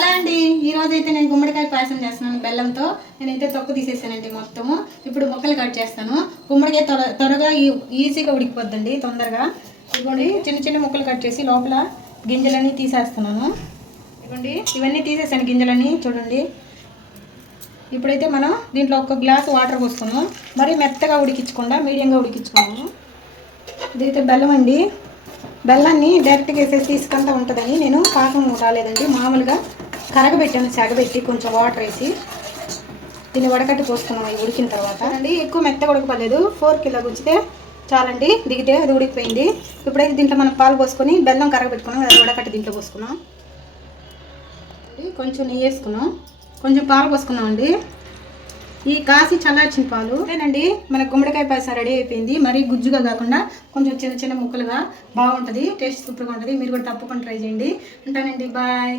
Hello అండి, ఈరోజు అయితే నేను గుమ్మడికాయ పాయసం చేస్తున్నాను బెల్లంతో. నేనైతే తొక్కు తీసేసానండి మొత్తము. ఇప్పుడు ముక్కలు కట్ చేస్తాను. గుమ్మడికాయ త్వరగా ఈజీగా ఉడికిపోద్దండి, తొందరగా. ఇదిగోండి, చిన్న చిన్న ముక్కలు కట్ చేసి లోపల గింజలన్నీ తీసేస్తున్నాను. ఇదిగోండి, ఇవన్నీ తీసేసాను గింజలన్నీ, చూడండి. ఇప్పుడైతే మనం దీంట్లో ఒక గ్లాసు వాటర్ పోసుకున్నాం. మరీ మెత్తగా ఉడికించకుండా మీడియంగా ఉడికించుకున్నాము. ఇదైతే బెల్లం అండి. బెల్లాన్ని డైరెక్ట్గా వేసేసి తీసుకుంటూ ఉంటుందని నేను పాకం రాలేదండి, మామూలుగా కరగబెట్టాను, సెగబెట్టి కొంచెం వాటర్ వేసి దీన్ని వడకట్టి పోసుకున్నాం. అవి ఉడికిన తర్వాత అండి, ఎక్కువ మెత్తగా ఉడకపడలేదు. 4 కిలో గుచ్చితే చాలండి, దిగితే అది ఉడికిపోయింది. ఇప్పుడైతే దీంట్లో మనం పాలు పోసుకొని బెల్లం కరగబెట్టుకున్నాం, అది వడకట్టి దీంట్లో పోసుకున్నాం. కొంచెం నెయ్యి వేసుకున్నాం, కొంచెం పాలు పోసుకున్నాం అండి. ఈ కాసి చల్లార్చిన పాలు. అంతేనండి, మన గుమ్మడికాయ పాయసం రెడీ అయిపోయింది. మరీ గుజ్జుగా కాకుండా కొంచెం చిన్న చిన్న ముక్కలుగా బాగుంటుంది, టేస్ట్ సూపర్గా ఉంటుంది. మీరు కూడా తప్పకుండా ట్రై చేయండి. ఉంటానండి, బాయ్.